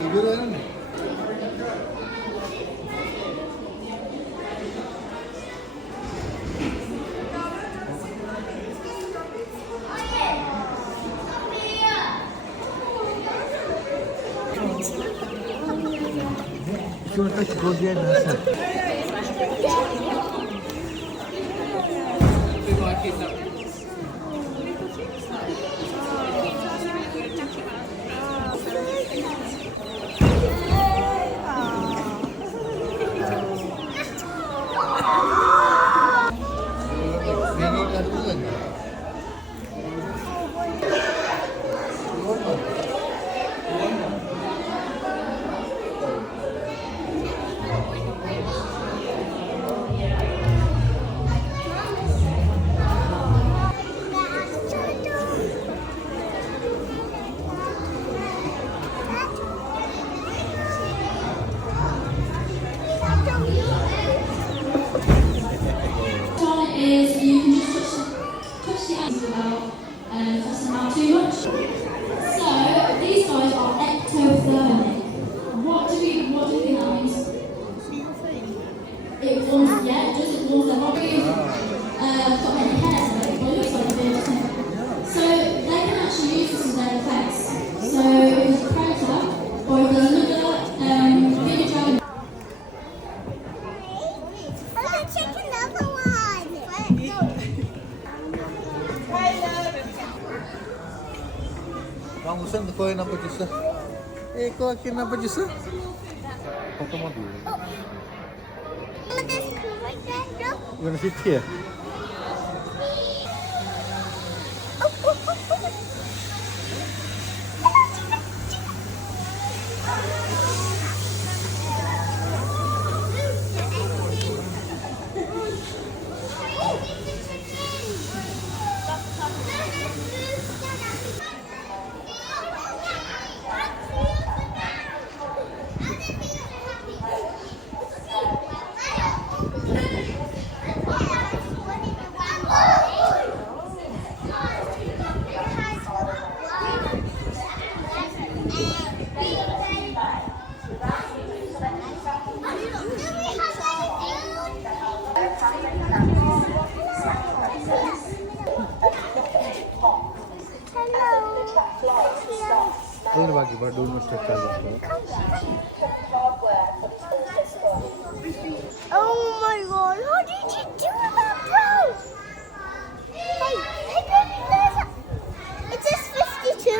You want to go there, Nasa? Is you can just touch the items without fussing them out too much. So these guys are ectothermic. What do you think that means? It warms, yeah, it warms their body. Got any hairs on it, but it looks like a beard. So they can actually use this as their defense. So if it's a predator or if there's another big dragon. Kamu sen kau yang apa jusa? Kau akhirnya apa jusa? Foto mau dulu. You wanna sit here? Ini bagi badu mesti terjadi. Oh my god, how did you do that, bro? Hey, baby, it says 52.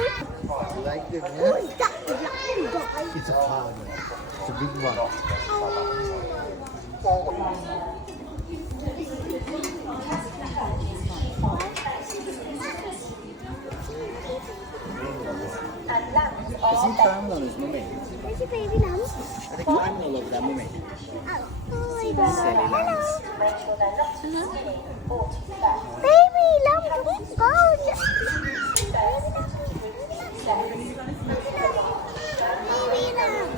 Like it, Oh, yeah? is that black guy? It's a car. It's a big one. Is he climbing on his mummy? Where's your baby lamb? Are they climbing all over their mummy? Oh my god. Silly lambs. Baby lamb, go. Baby lamb.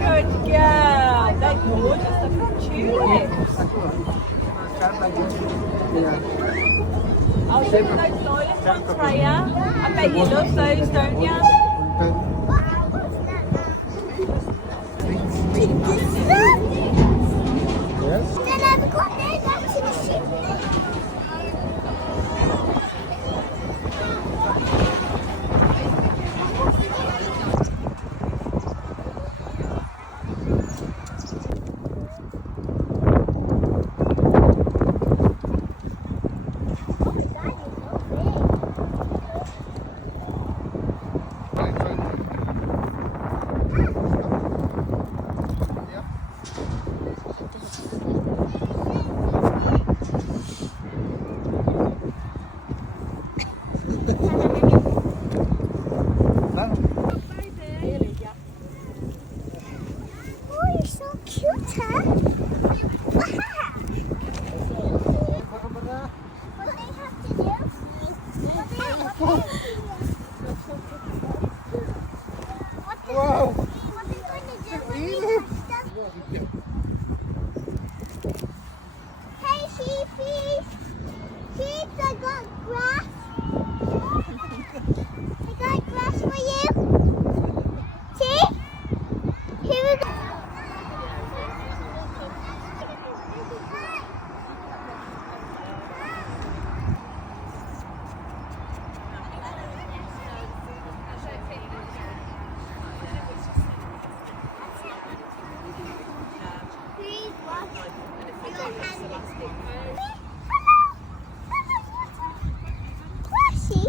Good girl. They're gorgeous. Look how cute. I'll show you those soilers ones, Freya. I bet you love those, don't you? Yes? Then I've got there back to the ship. Oh, you're so cute, huh? What do they have to do? What they have to do? Wow! What they going to do when we have stuff? Hey, sheepies! Sheep, I got grass. I got grass for you. See? Here we go. Please wash your hands. Washy?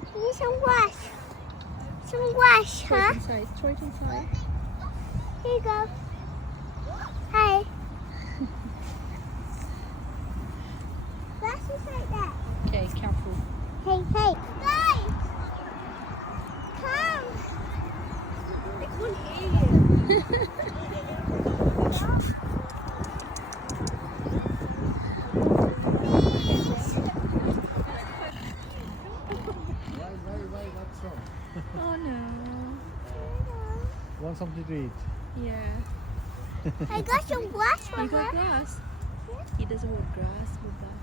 Give me some wash. Some wash, huh? Throw it inside. Here you go. Hi. Wash is right there. Okay, careful. Hey, hey. Guys! Come! They can't hear you. What's wrong? Oh no. Want something to eat? Yeah. I got some wash for You got her. grass? He doesn't want grass with that.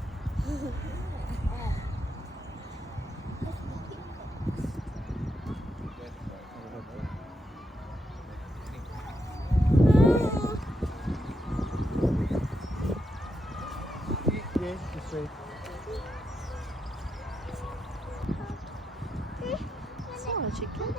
Yes, this way. It's not a chicken.